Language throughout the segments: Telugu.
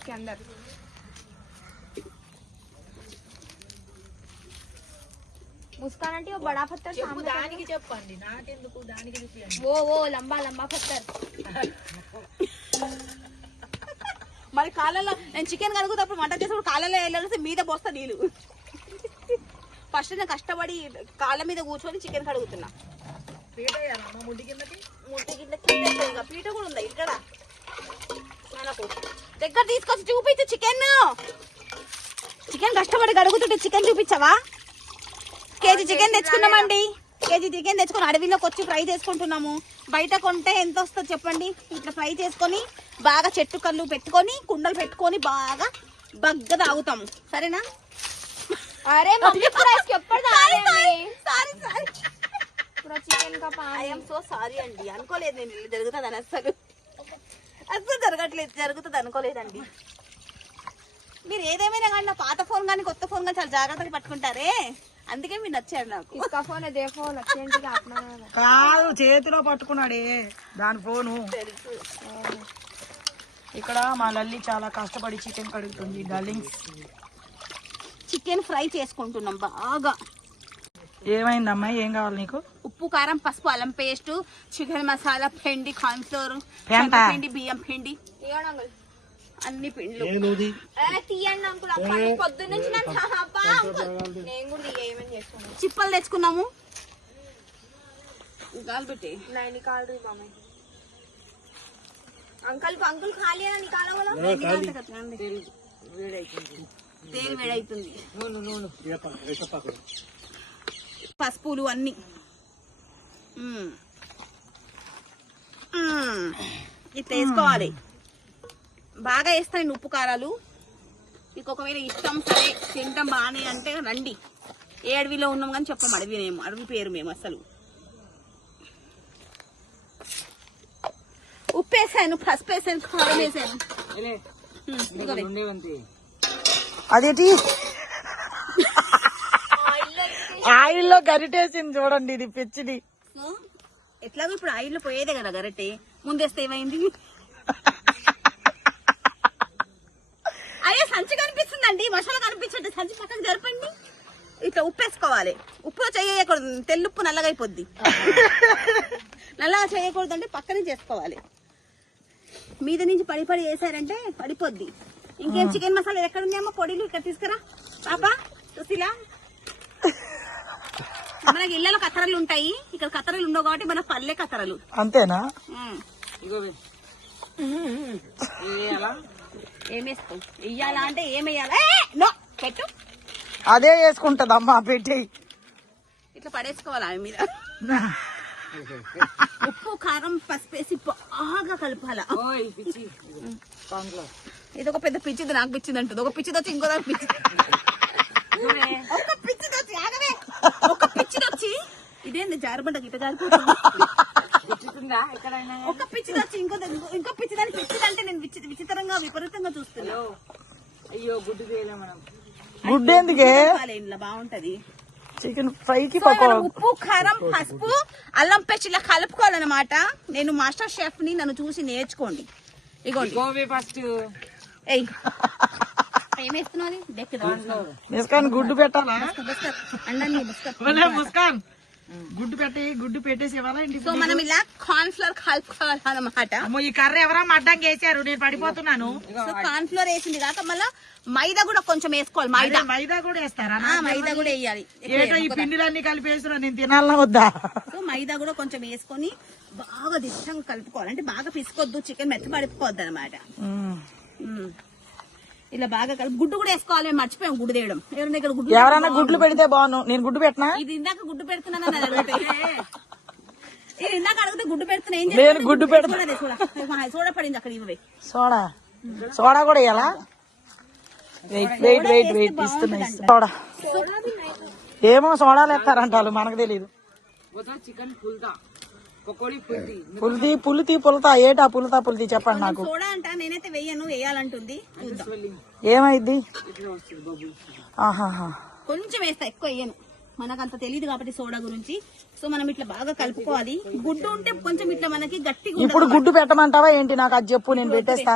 इसके अंदर मुस्कान आंटी वो बड़ा पत्थर చెప్పు सामने దానికి చెప్పండి నాకెందుకు దానికి చూపియండి वो वो लंबा लंबा पत्थर మరి కాళ్ళలో నేను చికెన్ కడుగుతప్పుడు వంట చేసినప్పుడు కాళ్ళలో వెళ్ళాలంటే మీద పోస్తా నీళ్ళు ఫస్ట్ నేను కష్టపడి కాళ్ళ మీద కూర్చొని చికెన్ కడుగుతున్నా పీట వేయాలమ్మా ముడ్డి కిందకి ముట్టి గిట్ల కింద ఉంది ఇంకా పీట కూడా ఉందా ఇక్కడ దగ్గర తీసుకొచ్చి చూపించు చికెన్. చికెన్ కష్టపడి అడుగుతుంటే చికెన్ చూపించవా? కేజీ చికెన్ తెచ్చుకున్నామండి కేజీ చికెన్ తెచ్చుకొని అడవిలోకి వచ్చి ఫ్రై చేసుకుంటున్నాము. బయట కొంటే ఎంత వస్తుంది చెప్పండి. ఇట్లా ఫ్రై చేసుకొని బాగా చెట్టు కళ్ళు పెట్టుకొని కుండలు పెట్టుకొని బాగా బగ్గ తాగుతాము. సరేనా? అరే చెప్పండి సో సారీ అండి? అనుకోలేదు నేను జరుగుతుంది అని అసలు. అసలు జరగట్లేదు జరుగుతుంది అనుకోలేదండి. మీరు ఏదేమైనా కానీ పాత ఫోన్ కానీ కొత్త ఫోన్ కానీ చాలా జాగ్రత్తగా పట్టుకుంటారే. అందుకే మీరు నచ్చారు నాకు. ఇసుక ఫోన్ అదే ఫోన్ కాదు చేతిలో పట్టుకున్నాడే దాని ఫోను. ఇక్కడ మా లల్లి చాలా కష్టపడి చికెన్ కడుగుతుంది డార్లింగ్స్ చికెన్ ఫ్రై చేసుకుంటున్నాం బాగా. ఏమైందమ్మా? ఏం కావాలి నీకు? ఉప్పు కారం పసుపు అల్లం పేస్ట్ చికెన్ మసాలా పిండి కార్న్ఫ్లోర్ పిండి బియ్యం పిండి. అన్ని పిండి నుంచి చిప్పలు తెచ్చుకున్నాము. అంకల్ అంకుల్ ఖాళీ అని కాలం వేడైతుంది పసుపులు అన్ని. ఇట్లా వేసుకోవాలి. బాగా వేస్తాను ఉప్పు కారాలు. మీకు ఒకవేళ ఇష్టం సరే తింటాం బాగానే అంటే రండి. ఏ అడవిలో ఉన్నాం కానీ చెప్పం అడవి మేము అడవి పేరు మేము అసలు. ఉప్పు వేసాను పసుపు వేసాను కారం వేసాను. అదేటి? ఆయిల్లో గరిటేసింది చూడండి ఇది పిచ్చిది. ఎట్లాగో ఇప్పుడు ఆయిల్ పోయేదే కదా గరటే. ముందేస్తే ఏమైంది? అయ్యే సంచి కనిపిస్తుందండి. మసాలా కనిపించండి సంచి పక్కకు జరపండి. ఇట్లా ఉప్పు వేసుకోవాలి ఉప్పు చేయకూడదు. తెల్లుప్పు నల్లగా అయిపోద్ది నల్లగా చేయకూడదు అంటే పక్కనే చేసుకోవాలి. మీద నుంచి పడి పడి వేసారంటే పడిపోద్ది. ఇంకేం చికెన్ మసాలా ఎక్కడ ఉన్నాయమ్మా? పొడిలు ఇక్కడ తీసుకురా. పాప సుశీల. మనకి ఇళ్ళలో కత్తరలు ఉంటాయి. ఇక్కడ కత్తరలు ఉండవు కాబట్టి మన పల్లె కత్తరలు. అంతేనా? ఏమేస్తావు అంటే ఏమేయాలా ఏ! నో! పెట్టు. అదే వేసుకుంటది అమ్మా పెట్టి. ఇట్లా పడేసుకోవాలి మీద? ఉప్పు కారం పసుపు వేసి బాగా కలపాల. ఇది ఒక పెద్ద పిచ్చిది నాకు పిచ్చిది అంటుంది. ఒక పిచ్చిది వచ్చి ఇంకో దానికి పిచ్చిది ఒక పిచ్చిది వచ్చి ఆగవే ఒక పిచ్చిది వచ్చి ఇదేంది జారబండ గిట్ట జారిపోతుంది. ఒక పిచ్చిది వచ్చి ఇంకో ఇంకో పిచ్చిదాన్ని పిచ్చిది అంటే నేను విచి- విచిత్రంగా విపరీతంగా చూస్తున్నా. గుడ్డు ఎందుకే? వాళ్ళ ఇంట్లో బాగుంటది. చికెన్ ఫ్రైకి సో మనం ఉప్పు కారం పసుపు అల్లం పేస్ట్ ఇలా కలుపుకోవాలన్నమాట. నేను మాస్టర్ షెఫ్ని నన్ను చూసి నేర్చుకోండి. ఇగోండి. గోబీ ఫస్ట్. ఏయ్. ఏమేస్తున్నది దెక్కి ముస్కాన్ గుడ్డు పెట్టాలా? ముస్కాన్. గుడ్డు పెట్టి గుడ్డు పెట్టేసి ఇవ్వాలా సో మనం ఇలా కార్న్ ఫ్లోర్ కలుపుకోవాలన్నమాట. ఈ కర్ర ఎవరో అడ్డంకి వేసారు నేను పడిపోతున్నాను. సో కార్న్ ఫ్లోర్ వేసింది కాక మళ్ళా మైదా కూడా కొంచెం వేసుకోవాలి మైదా. మైదా కూడా వేస్తారా? ఆ, మైదా కూడా వేయాలి. ఏటో ఈ పిండిలన్నీ కలిపి వేస్తున్నా నేను తినాలన్నా వద్దా? సో మైదా కూడా కొంచెం వేసుకొని బాగా దిష్టంగా కలుపుకోవాలి. అంటే బాగా పిసుకోవద్దు చికెన్ మెత్తపడిపోవద్దు అనమాట మ్మ్. ఇలా బాగా కలిపి గుడ్డు కూడా వేసుకోవాలి మేము మర్చిపోయాం గుడ్డు తేయడం. ఎవరి దగ్గర గుడ్డు ఎవరైనా గుడ్లు పెడితే బాగును నేను గుడ్డు పెట్టనా? ఇది ఇందాక గుడ్డు పెడుతున్నాను ఇది ఇందాక అడిగితే గుడ్డు పెడుతున్నా. ఏం నేను? గుడ్డు పెడతా. చూడలే, చూడ చూడ పడింది అక్కడ ఇవ్వవే సోడా? సోడా కూడా వేయాలా వెయిట్ వెయిట్ వెయిట్ వెయిట్ ఇస్తున్నా సోడా. ఏమో సోడాలు వేస్తారంటారు మనకు తెలియదు పులితి. పులితి పులతా ఏటా పులతా పులితి చెప్పండి నాకు. సోడా అంట నేనైతే వెయ్యను వేయాలంటుంది. చూద్దాం ఏమైంది? ఆహాహా. కొంచెం వేస్తా ఎక్కువ వేయను. మనకు అంత తెలియదు కాబట్టి సోడా గురించి. సో మనం ఇట్లా బాగా కలుపుకోవాలి. గుడ్డు ఉంటే కొంచెం ఇట్లా మనకి గట్టిగా ఇప్పుడు గుడ్డు పెట్టమంటావా ఏంటి నాకు? అది చెప్పు నేను పెట్టేస్తా.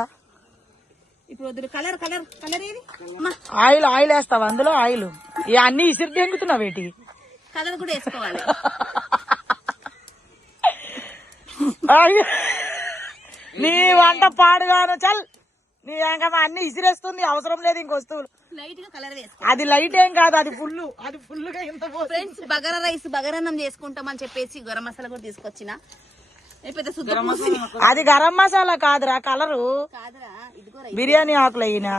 ఇప్పుడు వద్దు కలర్ కలర్ కలర్ ఏది? అమ్మా. ఆయిల్ ఆయిల్ వేస్తావు అందులో? ఆయిల్. ఇక అన్ని ఇసిరి దెంగుతున్నావు వేటి కలర్ కూడా వేసుకోవాలి. నీ వంట పాడుగాను చల్. నీ ఇంకా అన్ని ఇసిరేస్తుంది అవసరం లేదు ఇంక వస్తువులు. లైట్గా కలర్ వేసుకో. అది లైట్ ఏం కాదు అది ఫుల్ అది ఫుల్గా ఇంత పోతుంది. ఫ్రెండ్స్ బగారా రైస్ బగారన్నం చేసుకుంటామని చెప్పేసి గరం మసాలా కూడా తీసుకొచ్చిన. అది గరం మసాలా కాదురా కలరు. కాదురా ఇదిగో రైస్. బిర్యానీ ఆకులు అయినా.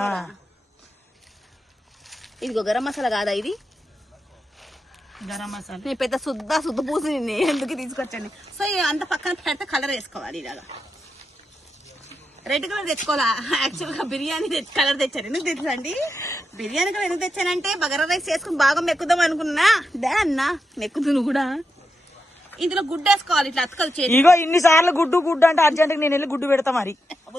ఇదిగో గరం మసాలా కాదా ఇది? గరం మసాలా. నేను పెద్ద శుద్ధ శుద్ధ పూసి ఎందుకు తీసుకొచ్చాను? సో అంత పక్కన పెడితే కలర్ వేసుకోవాలి ఇలాగా. రెడ్ కలర్ తెచ్చుకోవాలా? యాక్చువల్గా బిర్యానీ తెచ్చి కలర్ తెచ్చాను ఎందుకు తెచ్చండి బిర్యానీ కలర్ ఎందుకు తెచ్చానంటే బగారా రైస్ వేసుకుని బాగా మెక్కుదాం అనుకున్నా. దే అన్న మెక్కుదు నువ్వు కూడా. ఇందులో గుడ్డ వేసుకోవాలి ఇట్లా అతకలు చేతి. ఇగో ఇన్ని సార్లు గుడ్డు గుడ్డు అంటే అర్జెంట్ నేను వెళ్ళి గుడ్డు పెడతా మరి.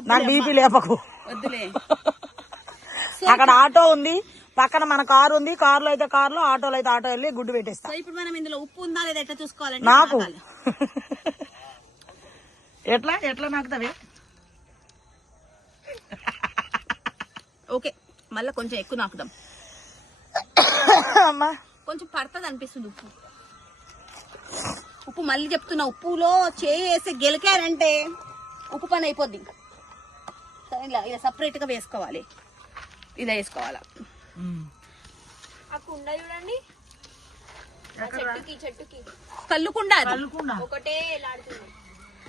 నాకు బీపీ లేపకు. వద్దులే. అక్కడ ఆటో ఉంది. పక్కన మన కారు ఉంది కారులో అయితే కారులో ఆటోలో అయితే ఆటో వెళ్ళి గుడ్డు పెట్టేస్తా. ఇప్పుడు మనం ఇందులో ఉప్పు ఉందా లేదా ఎట్లా చూసుకోవాలంటే నాకు. ఎట్లా? ఎట్లా నాకుతావే? ఓకే మళ్ళీ కొంచెం ఎక్కువ నాకుదాం. అమ్మా. కొంచెం పడుతుంది అనిపిస్తుంది ఉప్పు. ఉప్పు మళ్ళీ చెప్తున్నా ఉప్పులో చేసి గెలికారంటే ఉప్పు పని అయిపోద్ది. సరే ఇలా ఇలా సపరేట్గా వేసుకోవాలి. ఇలా వేసుకోవాలా? ఆ కుండ చూడండి. ఆ చెట్టుకి చెట్టుకి. కల్లుకుండా అది. కలుపుకుండా ఒకటే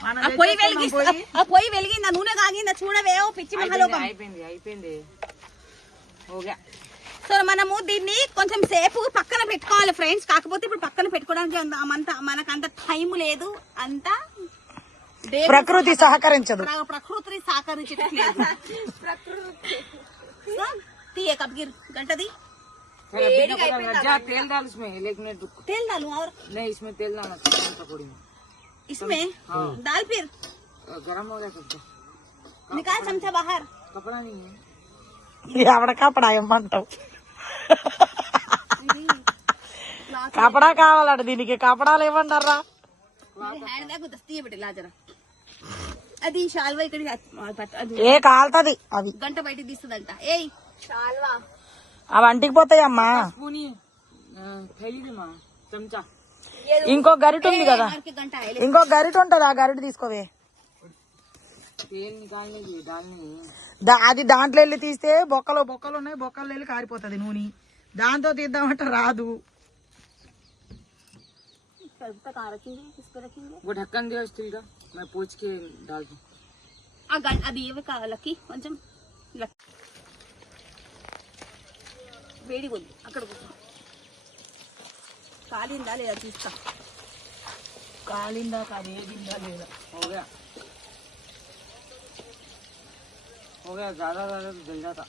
ఆ పొయ్యి వెలిగి. ఆ పొయ్యి వెలిగిందా? నూనె కాగిందా? చూడవే. ఓ పిచ్చి మహాలోకం. అయిపోయింది అయిపోయింది. ఓకే. సో మనము దీన్ని కొంచెం సేపు పక్కన పెట్టుకోవాలి ఫ్రెండ్స్. కాకపోతే ఇప్పుడు పక్కన పెట్టుకోవడానికి అంత అంత మనకు అంత టైం లేదు. అంత ప్రకృతి సహకరించదు. ప్ర- ప్రకృతిని సహకరించట్లేదు. ప్రకృతి. సో తీయ కబ్గిర్ గంటది रजा तेल डाल इसमें एक मिनट रुक तेल डालू और नहीं इसमें तेल डालना चिकन पकौड़ी में इसमें दाल फिर अ, गरम हो गया सब्जा निकाल चमचा बाहर कपड़ा नहीं है ఎవడ కపడా ఇమ్మంటావు కపడా కావాలంట దీనికి కపడాలు ఇవ్వంటారా హ్యాండ్ బ్యాగ్ దస్తీ పెట్టి లాజరా అది శాల్వా ఇక్కడికి ఏ కాలుతుంది అది. గంట బయట తీస్తుందంట. ఏయ్ శాల్వా అవి అంటికి పోతాయి అమ్మా ఇంకో గరిట ఉంది కదా. ఇంకో గరిట ఉంటది ఆ గరిట తీసుకోవే. అది దాంట్లో వెళ్ళి తీస్తే బొక్కలు బొక్కలు ఉన్నాయి బొక్కలు వెళ్ళి కారిపోతుంది నూనె. దాంతో తీద్దామంటే రాదు. కలుపుతా కారం రఖింది తీసుకు రఖింది वो ढक्कन दिया स्टील का मैं पूछ के डाल दूँ ఆ గం- అది ఇవి లక్కి కొంచెం లక్- వేడి వద్దు అక్కడ కూర్చో. కాలిందా లేదా తీస్తా కాలిందా కాదు ఏదిందా లేదా हो गया हो गया ज्यादा ज्यादा तो जल जाता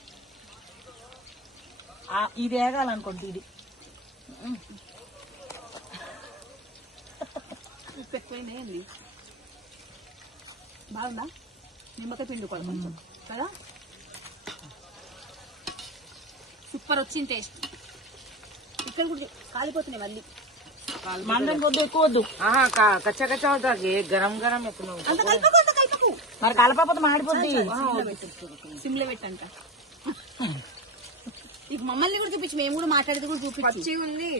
ఆ, ఇది వేగాలనుకోండి ఇది ఉప్పు ఎక్కువైనాయండి బాగుందా? నిమ్మకాయ పిండుకోవాలి కొంచెం. కదా? సూపర్ వచ్చింది టేస్ట్. ఇక్కడ కూడా కాలిపోతున్నాయి మళ్ళీ. మందం కొద్దు ఎక్కువ ఆహా కచ్చా కచ్చా అవుతాకి గరం గరం ఎక్కువ. మరి కలపకపోతే మాడిపోద్ది. సిమ్లో పెట్టంట. ఇక మమ్మల్ని కూడా చూపించి మేము కూడా మాట్లాడితే కూడా చూపించి. ఉంది.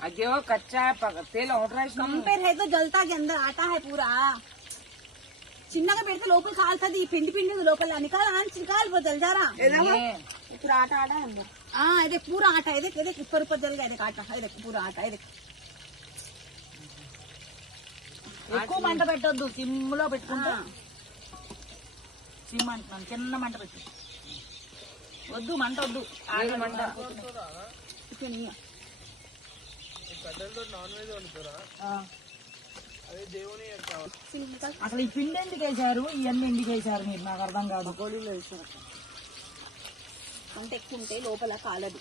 अगे वो कच्चा है पक- तेल उठ रहा है इसमें కంపేర్ అయితే జల్తా కి అందరు ఆటా హై పూరా చిన్నగా పెడితే లోపల కాలుతుంది పిండి పిండి ఉంది లోపల నికాల ఆంచి కాలిపోతుంది జరా ये ఇప్పుడు ఆట ఆట ఉంది ఆ ఇదే పూరా ఆట ఇదే ఇదే ఉప్పర్ ఉప్పర్ జరిగే ఇదే ఆట ఇదే పూరా ఆట ఇదే ఎక్కువ మంట పెట్టొద్దు సిమ్ లో పెట్టుకుంటా సిమ్ అంటున్నాను చిన్న మంట పెట్టు వద్దు మంట వద్దు ఆగదు మంట ఆ. అసలు ఈ పిండి ఎందుకు వేసారు ఇవన్నీ ఎందుకు వేసారు మీరు? నాకు అర్థం కాదు. మంట ఎక్కువ ఉంటే లోపల కాలదు.